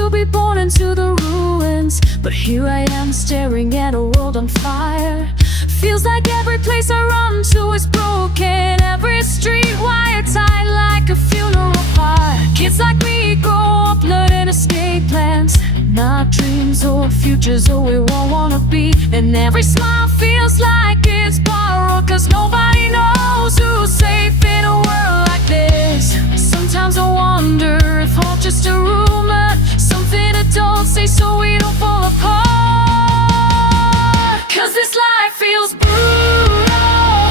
to be born into the ruins, but here I am staring at a world on fire. Feels like every place I run to is broken, every street wired-tied like a funeral pyre. Kids like me grow up learning escape plans, not dreams or futures or we won't wanna be. And every smile feels like it's borrowed, cause nobody knows who's safe in a world like this. Sometimes I wonder if hope's just a rumor, something adults say so we don't fall apart. Cause this life feels brutal,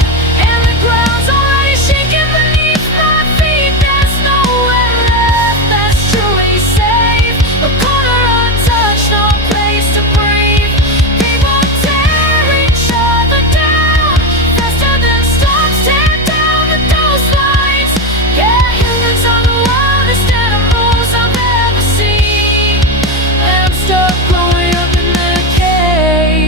and the ground's already shaking beneath my feet. There's nowhere left that's truly safe, a corner untouched, no place to breathe. People tear each other down, faster than storms tear down the coastlines. Yeah, humans are the wildest animals I've ever seen. I'm stuck growing up in the cage.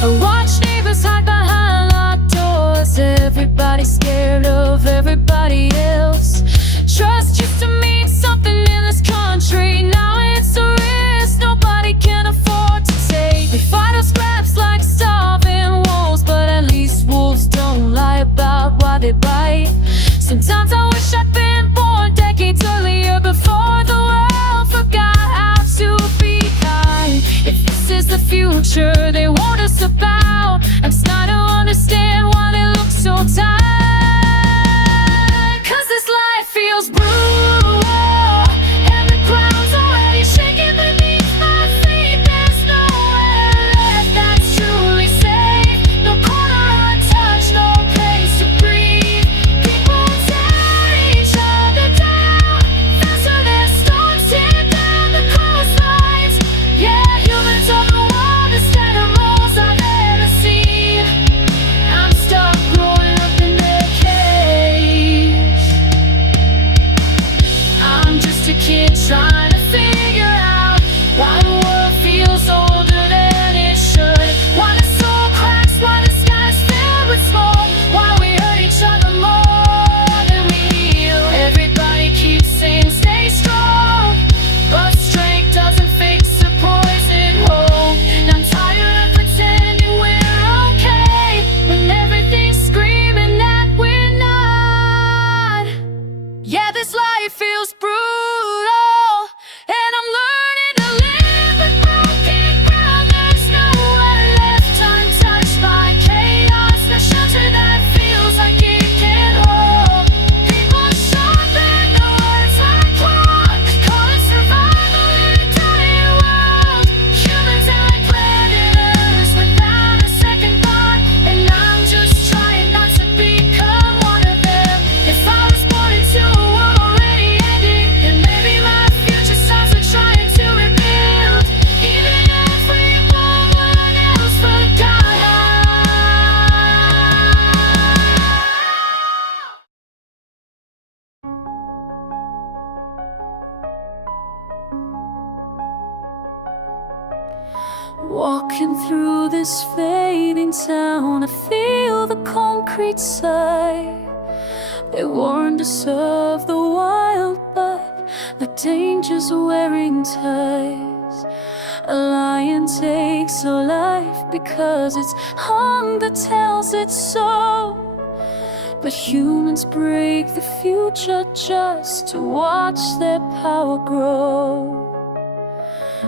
I watch neighbors hide behind locked doors, everybody scared of everybody else. Trust used to mean something in this country, now it's a risk nobody can afford to take. They fight us scraps like starving wolves, but at least wolves don't lie about why they bite. Sometimes I wish I'd been born decades earlier, before the world forgot how to be kind. If this is the future they warned us about, I'm starting to understand why they look so tired. Cause this life feels brutal, and the ground's already shaking beneath my feet. There's nowhere left that's truly safe, no corner untouched, no place to breathe. People tear each other down, faster than storms tear down the coastlines. Yeah, humans are the wildest animals I've ever seen. I'm stuck growing up in their cage. I'm just a kid trying to figure out why the world feels older than it should, why the soul cracks, why the sky's filled with smoke, why we hurt each other more than we heal. Everybody keeps saying stay strong, but strength doesn't fix a poison hole. And I'm tired of pretending we're okay when everything's screaming that we're not. Yeah, this life feels brutal, and I'm learning to live with broken ground. There's nowhere left untouched by chaos, no shelter that feels like it can hold. People sharpen the words like clock, call it survival in a dying world. Humans like predators without a second thought, and I'm just trying not to become one of them. If I was born into a world already ending, then maybe my future selves are trying to rebuild, even if we want one else forgot. Walking through this fading town, I feel the concrete sigh. They warned us of the wild, but the danger's wearing ties. A lion takes a life because it's hunger tells it so, but humans break the future just to watch their power grow.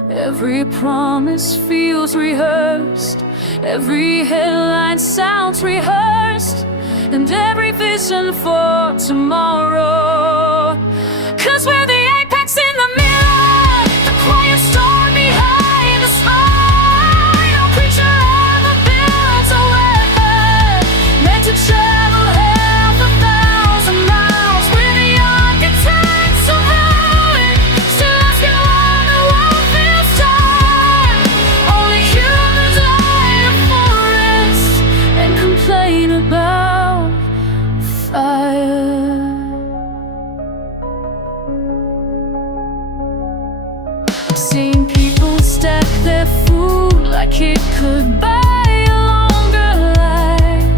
Every promise feels rehearsed, every headline sounds rehearsed, and every vision for tomorrow. Cause we're the apex in the middle, the quiet storm behind the spine. No creature ever builds a weapon meant to travel half a thousand miles. We're the architects of ruin, still asking why the world feels tired. Only humans light a forest and complain about fire. I've seen people stack their food like it could buy a longer life.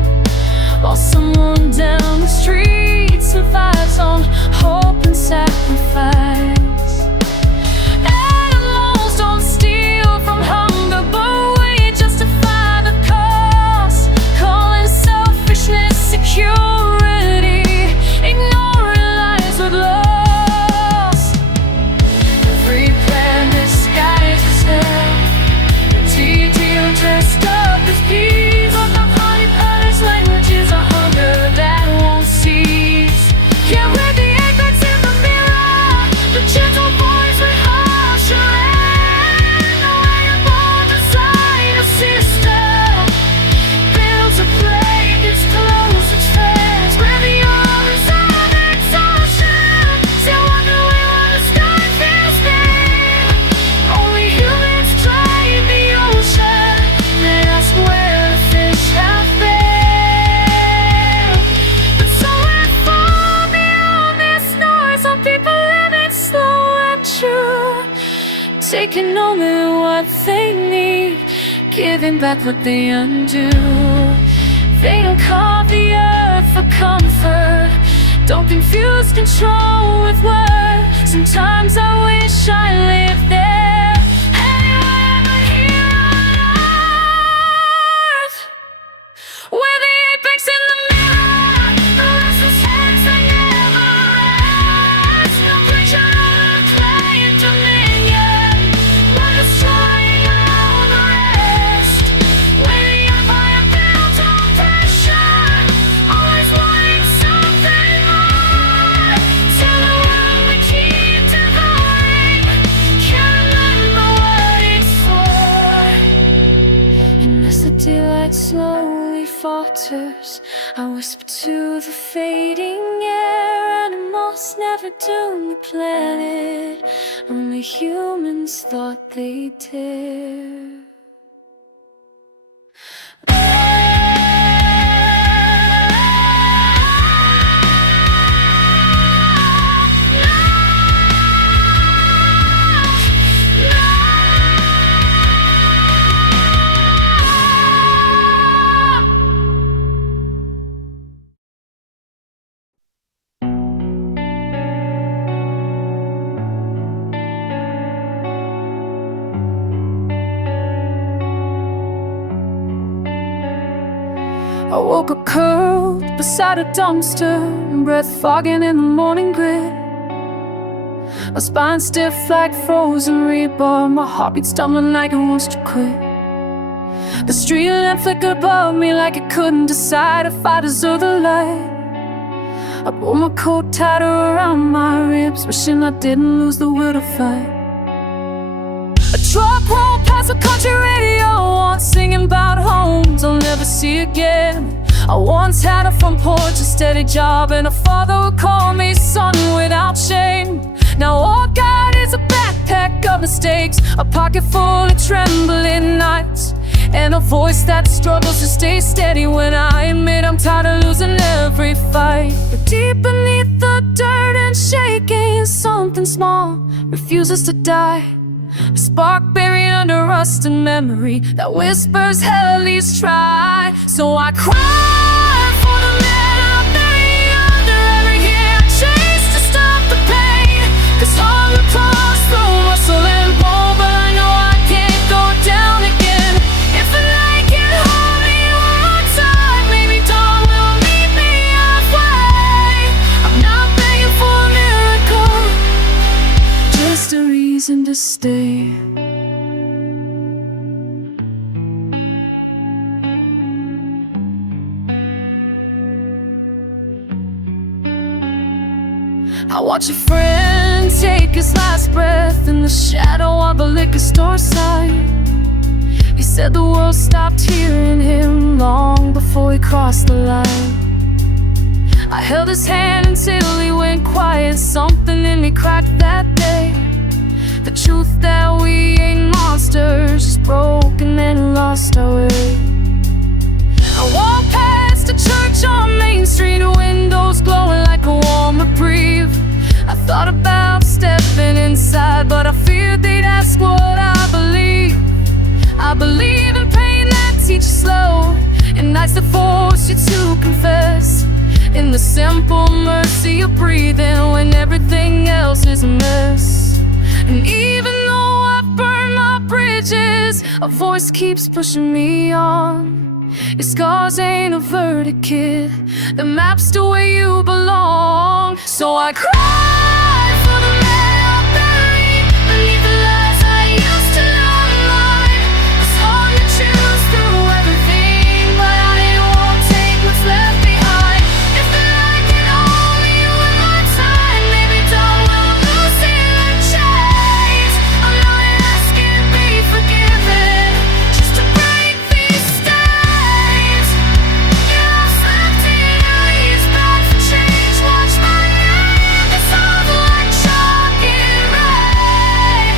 giving back what they undo. They don't carve the earth for comfort, don't confuse control with words. Sometimes I wish I lived there, anywhere but here on earth, where the apex in the mirror, the restless heads that never rest. No preacher or playing dominion, but destroying all the rest. Where the empire built on pressure, always wanting something more. Tell the world we keep devouring, can't remember what it's for. And as the daylight slowly falters, I whisper to the fading air, animals never doomed the planet, only humans thought they dare. I woke up curled beside a dumpster, breath fogging in the morning grit. My spine stiff like frozen rebar, my heartbeat stumbling like it wants to quit. The street lamp flickered above me like it couldn't decide if I deserve the light. I pulled my coat tighter around my ribs, wishing I didn't lose the will to fight. A truck rolled past a country radio once, singing about homes I'll never see again. I once had a front porch, a steady job, and a father would call me son without shame. Now all I got is a backpack of mistakes, a pocket full of trembling nights, and a voice that struggles to stay steady when I admit I'm tired of losing every fight. But deep beneath the dirt and shaking, something small refuses to die. A spark buried under rust and memory that whispers hell, at least try. So I cry for the men out there under every hair chase to stop the pain. 'Cause hunger pulls through muscle and bone, but I know I can't go down again. If the night can hold me one more time, maybe dawn will meet me halfway. I'm not begging for a miracle, just a reason to stay. I watch a friend take his last breath in the shadow of a liquor store sign. He said the world stopped hearing him long before he crossed the line. I held his hand until he went quiet. Something in me cracked that day. The truth that we ain't monsters, just broken and lost our way. I walked past a church on Main Street, windows glowing like a warm reprieve. I thought about stepping inside, but I feared they'd ask what I believe. I believe in pain that teaches slow, and nights that force you to confess, in the simple mercy of breathing when everything else is a mess. And even though I've burned my bridges, a voice keeps pushing me on. Your scars ain't a verdict, kid, the map's to where you belong. So I cry for the men out buried beneath the lies I used to lie. It's hard to choose through everything, but I won't take what's left behind. If the night can hold me one more time, maybe dawn will loosen the chains. I'm not asking to be forgiven, just to break these stains. Yeah, I've slept in alleys, back for change. Watch my name dissolve like chalk in rain.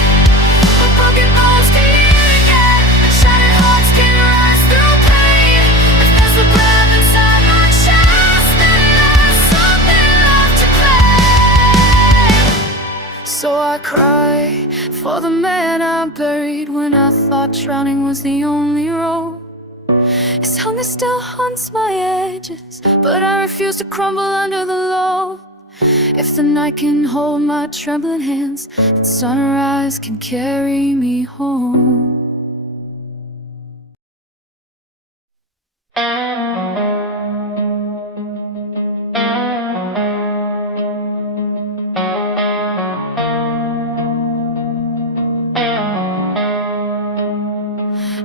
But broken bones can heal again, and shattered hearts can rise through pain. If there's a breath inside my chest, then there's something left to claim. So I cry for For the man I buried when I thought drowning was the only road. His hunger still haunts my edges, but I refuse to crumble under the load. If the night can hold my trembling hands, the sunrise can carry me home.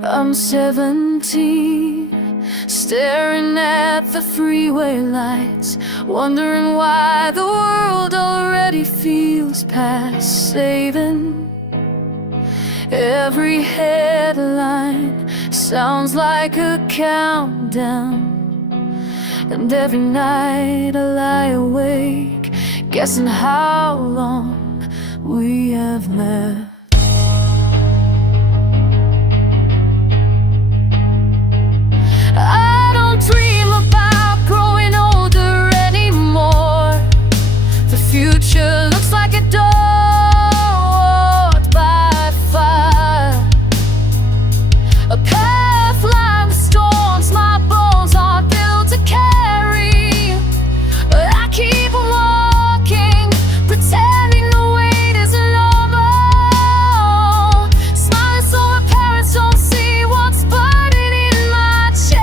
I'm 17, staring at the freeway lights, wondering why the world already feels past saving. Every headline sounds like a countdown, and every night I lie awake, guessing how long we have left. I don't dream about growing older anymore. The future looks like a door by fire, a path lined with storms my bones are built to carry. But I keep walking, pretending the wait isn't over, smiling so my parents don't see what's burning in my chest.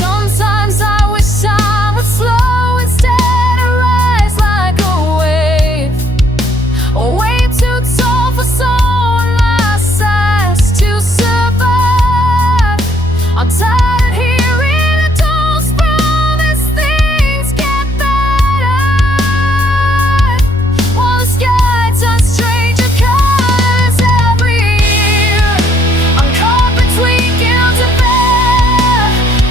Sometimes I wish time would slow instead of rise like a wave too tall for someone my size to survive. I'm tired of hearing the tones promise things get better, while the sky turns stranger colors every year. I'm caught between guilt and fear,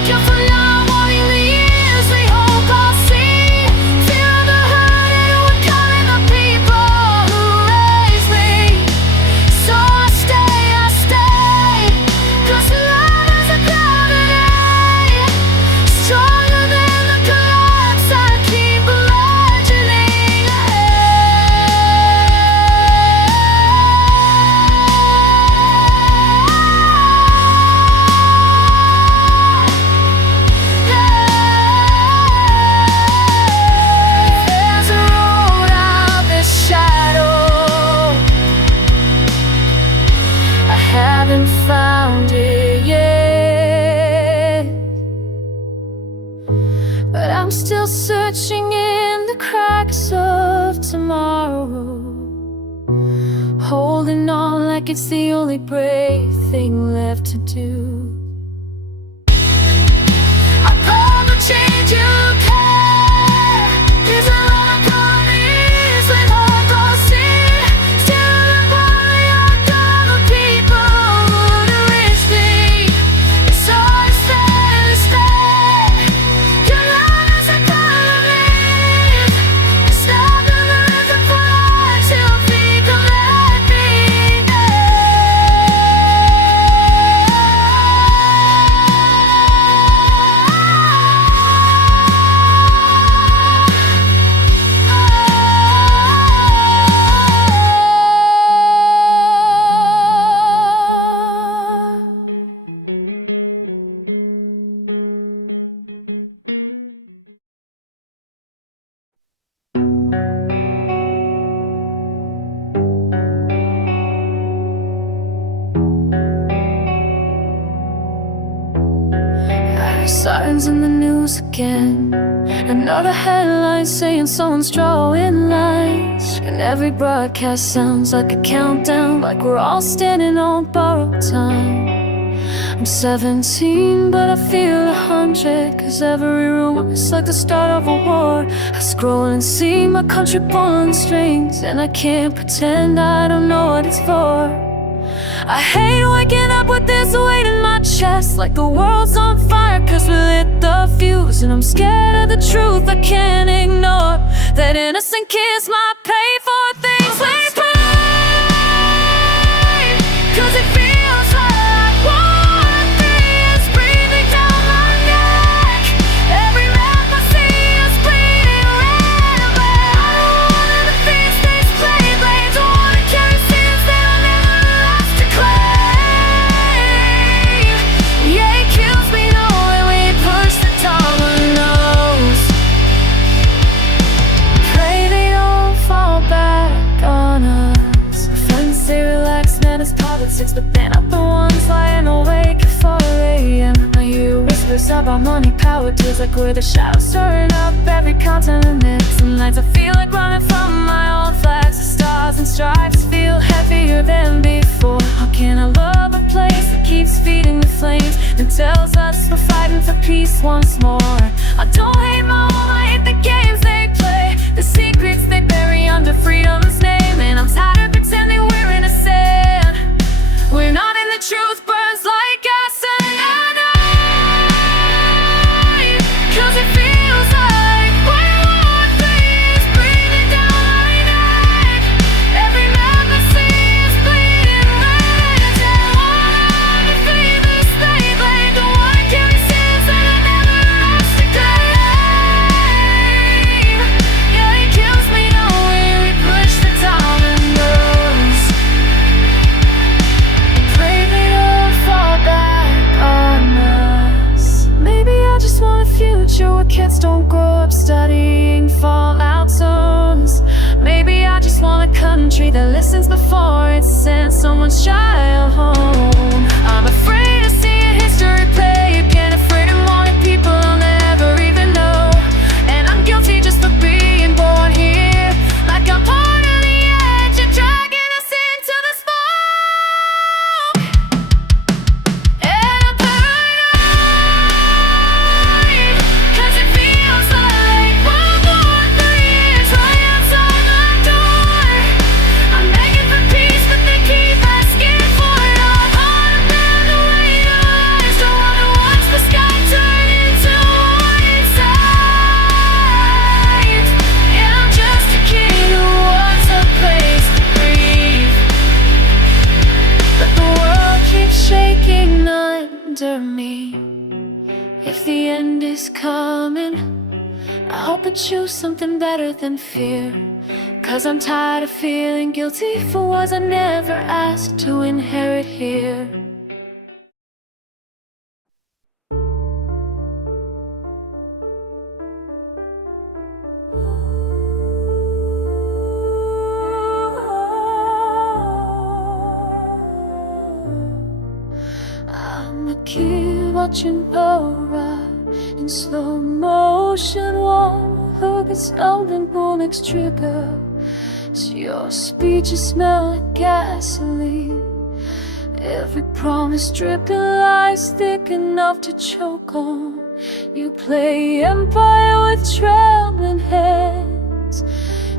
guilt for not wanting the years we hope I'll see, fear of the hurt it would come in the people who raised me. So I stay, 'cause love is a cloudy day, stronger than the collapse I keep imagining There's a road out this shadow, I haven't found it yet, but I'm still searching in the cracks of tomorrow, holding on like it's the only brave thing left to do. I promise change you care. These are all I promise with hope I'll see. Still the body of the people who raised me. So I stay. Your love is a color. Stop the rhythm for life till people let me Sirens in the news again, another headline saying someone's drawing lines, and every broadcast sounds like a countdown, like we're all standing on borrowed time. I'm 17, but I feel 100, 'cause every rumor is like the start of a war. I scroll and see my country pulling strings, and I can't pretend I don't know what it's for. I hate waking up with this weight in my chest, like the world's on fire 'cause we lit the fuse. And I'm scared of the truth I can't ignore, that innocent kids might pay for things we pay. 'Cause it feels like one thing is breathing down my neck. Every rep I see is bleeding red, but I don't wanna feel classics, but then up the ones lying awake at 4 a.m. I hear whispers about money, power, tears like we're the shadows stirring up every continent. Some nights I feel like running from my old flags. The stars and stripes feel heavier than before. How can I love a place that keeps feeding the flames and tells us we're fighting for peace once more? I don't hate my home, I hate the games they play, the secrets they bury under freedom's name. And I'm tired of pretending we're innocent. We're not in the truth, burns like gasoline. Cause it feels like we're war flames breathing down my neck. Every legacy is bleeding red. And one of the famous they blame the one carry sins that I never lost to claim. Yeah, it kills me knowing we push the dominoes. Pray they all fall back on us. Maybe I just want a future where kids don't grow up studying fallout zones. Maybe I just want a country that listens before it sends someone's child home. I'm afraid of seeing history play again, afraid of wanting people I'll never even know. And I'm guilty just for being born here, like I'm part of the edge and dragging us into the smoke. And I'm paranoid, cause it feels like World War III is right outside my door. I'm begging for peace, but they keep asking for it. I'm hard than the weight of lies. Don't wanna watch the sky turn into white sides. Yeah, I'm just a kid who wants a place to breathe, but the world keeps shaking under me. If the end is coming, I hope I choose something better than fear. Cause I'm tired of feeling guilty for wars I never asked to inherit here. I'm a kid watching Laura in slow motion. One hook is stoned and pull next trigger. So your speeches smell like gasoline. Every promise dripping lies thick enough to choke on. You play empire with trembling hands,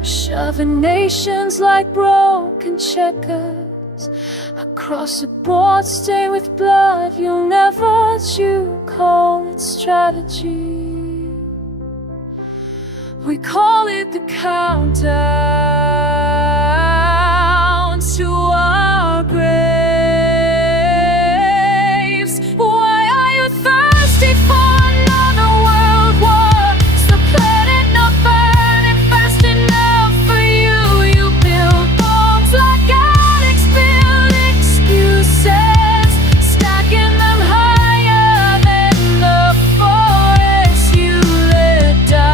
shoving nations like broken checkers across a board stained with blood you'll never chew. Call it strategy, we call it the countdown to our graves. Why are you thirsty for another world war? Is the planet not burning fast enough for you? You build bombs like addicts build excuses, stacking them higher than the forest you let die.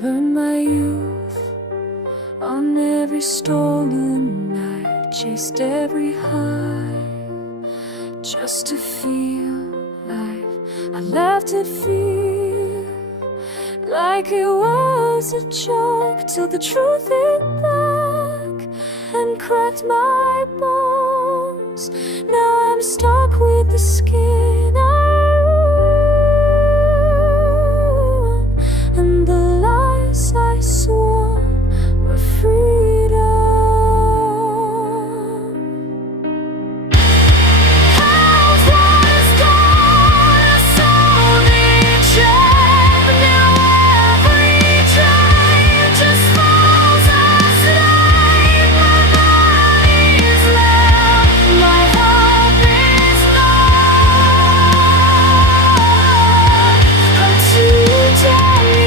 Burned my youth on every stolen night, chased every high just to feel life. I left it feel like it was a joke, till the truth hit back and cracked my bones. Now I'm stuck with the skin I own, and the lies I swore were freedom. Health was gone, a soul in check. Now every dream just falls asleep. My body is left, my hope is gone. But today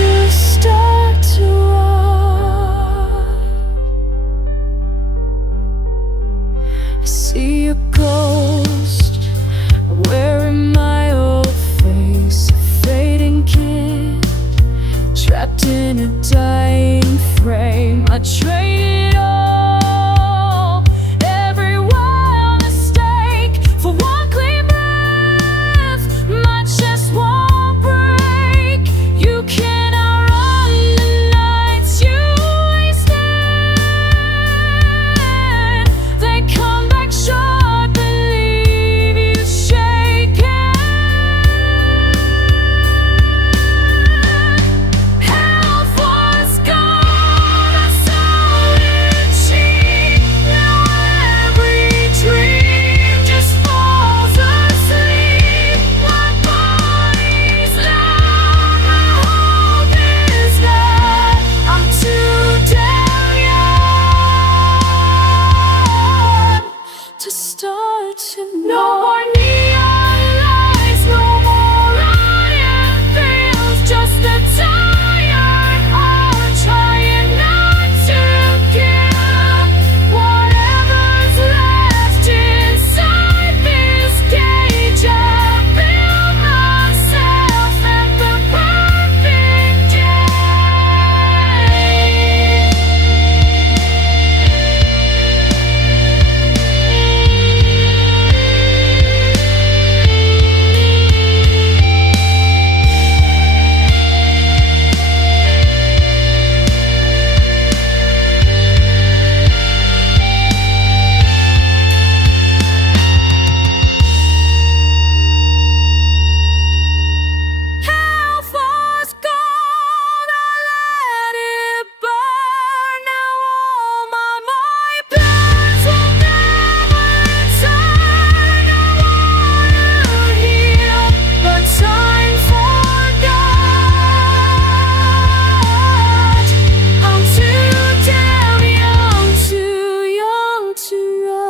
you start to walk. I see a ghost wearing my old face, a fading kid trapped in a dying frame. I traded all, every wild mistake, for one clean breath. My chest won't break. You cannot run the nights you wasted. They come back sharp and leave you shaken. Health was gone, I sold it cheap. Now every dream just falls asleep. My body's loud, my hope is gone. I'm too damn young to start to know. No more neon lights, no more riot fields, just a tired heart trying not to give whatever's left inside this cage. I built myself at the perfect day. Health was gone, I let it burn. Now all my plans will never return. I wanna heal, but time forgot. I'm too damn young to run.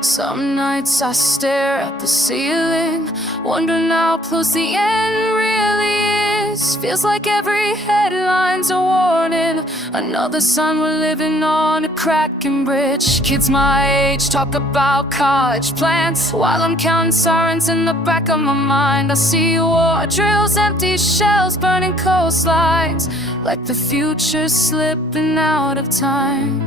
Some nights I stare at the ceiling, wondering how close the end really is. Feels like every headline's a warning, another sign we're living on a cracking bridge. Kids my age talk about college plans, while I'm counting sirens in the back of my mind. I see war drills, empty shells, burning coastlines, like the future's slipping out of time.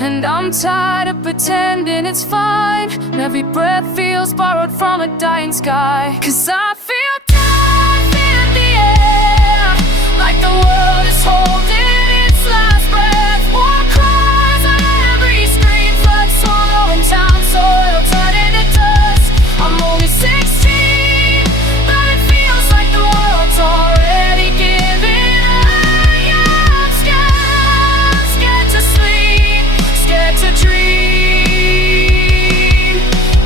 And I'm tired of pretending it's fine, and every breath feels borrowed from a dying sky. 'Cause I feel death in the air, like the world is holding its last breath. War cries on every screen, flood swallowing town soil, turning to dust. I'm only 16, but it feels like the world's already giving up. Yeah, I'm scared, scared to sleep, scared to dream.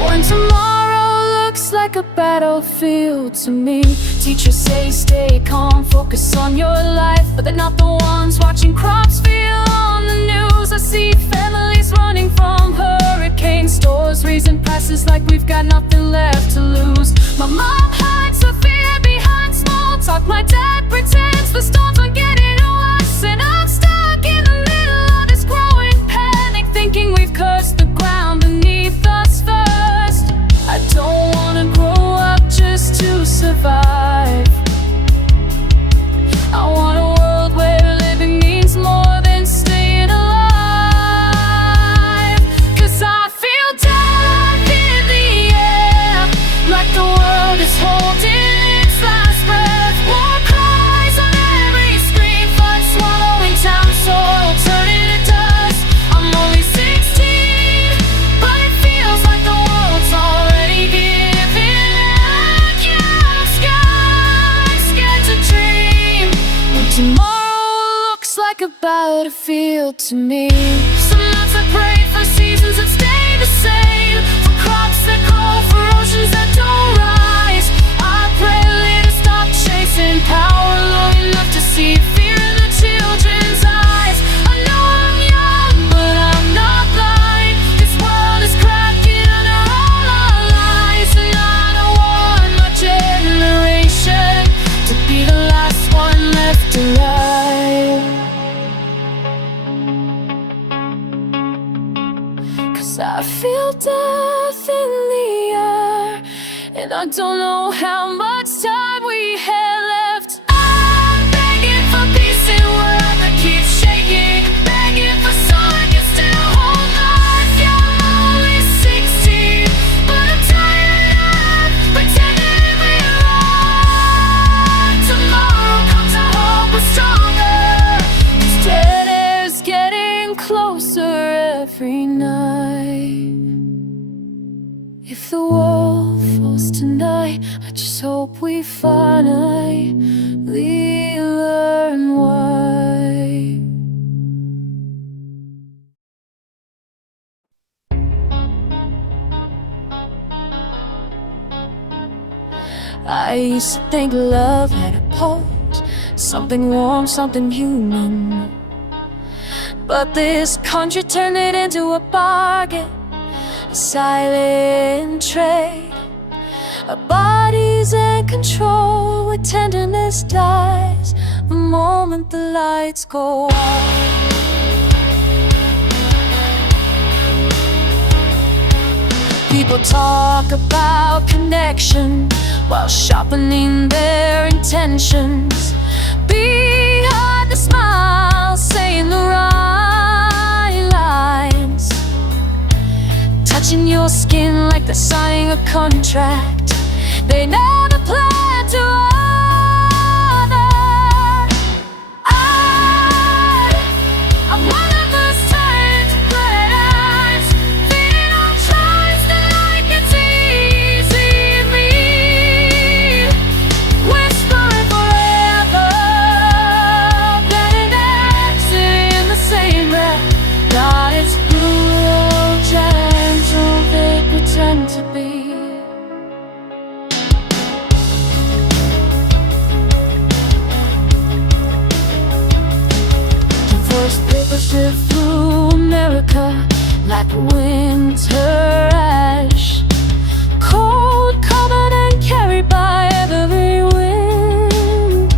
When tomorrow looks like a battlefield to me, teachers say stay calm, focus on your life, but they're not the ones watching crops fail on the news. I see families running from hurricane stores, raising prices like we've got nothing left to lose. My mom hides her fear behind small talk, to feel to me. Some nights I pray for seasons that stay the same, for crops that call, for oceans that don't rise. I pray leaders stop chasing power long enough to see fear in the children's eyes. I know I'm young, but I'm not blind. This world is cracking under all our lies, and I don't want my generation to be the last one left alive. 'Cause I feel death in the air, and I don't know how much time we have left. I'm begging for peace in a world that keeps shaking, begging for someone can still hold life. Yeah, I'm only 16, but I'm tired of pretending we're wrong. Tomorrow comes, I hope we're stronger. This dead air's getting closer every night. If the world falls tonight, I just hope we finally learn why. I used to think love had a pulse, something warm, something human. But this country turned it into a bargain, a silent trade. Our bodies in control, where tenderness dies the moment the lights go out. People talk about connection while sharpening their intentions. Behind the smile, saying the right lines, touching your skin like they're signing a contract they never planned to honor. I'm one of those tired players, feeding on choice that like it's easy me, whispering forever, planning exit in the same breath. God, it's brutal, gentle, they pretend to be. Shift through America like winter ash, cold, covered and carried by every wind.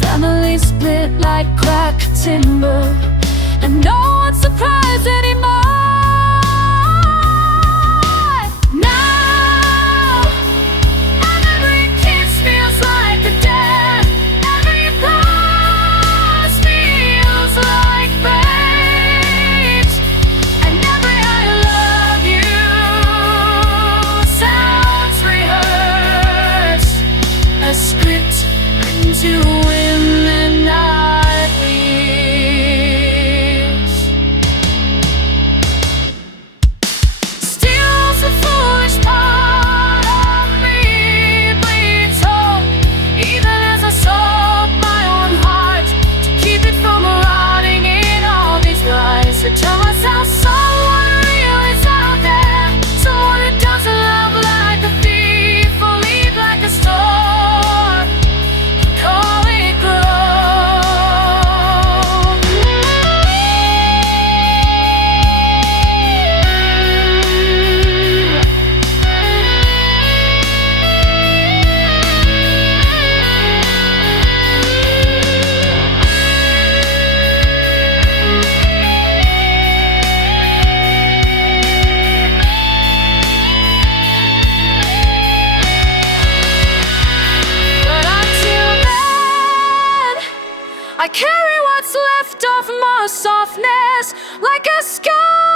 Families split like cracked timber, and no one's surprised anymore. Now, every kiss feels like a death, every pause feels like fate, and every I love you sounds rehearsed, a script written to win the night leaves. Steals the foolish part of me, bleeds hope, even as I soak my own heart to keep it from rotting in all these lies. I tell myself someone real is out there, someone who doesn't love like a thief or leave like a storm. Call it growth. But until then, I carry what's left of my softness like a scar